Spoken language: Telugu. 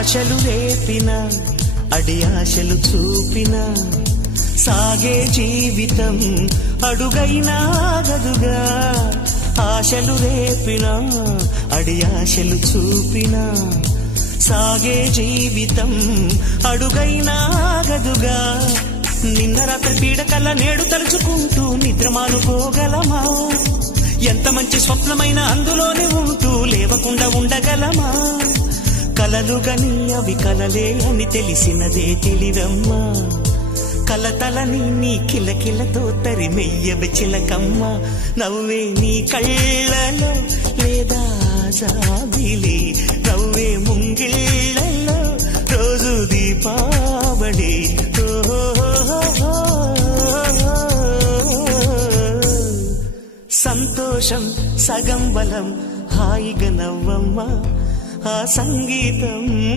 ఆశలు రేపిన అడి ఆశలు చూపిన సాగే జీవితం అడుగైనా గదుగా ఆశలు రేపిన అడి ఆశలు చూపిన సాగే జీవితం అడుగైనా గదుగా నిన్న రాత్రి పీడకల నేడు తలుచుకుంటూ నిద్రమానుకోగలమా ఎంత మంచి స్వప్నమైన అందులోనే ఉంటూ లేవకుండా ఉండగలమా కలలుగని అవి కలలే అని తెలిసినదే తెలివమ్మా కలతలని నీ కిలకిలతో తరిమెయ్యవి చిలకమ్మ నవ్వే నీ కళ్ళలో లేదా జాబిలి నవ్వే ముంగిళ్ళలో రోజు దీపావళి సంతోషం సగం బలం హాయిగా నవ్వమ్మ ఆ సంగీతం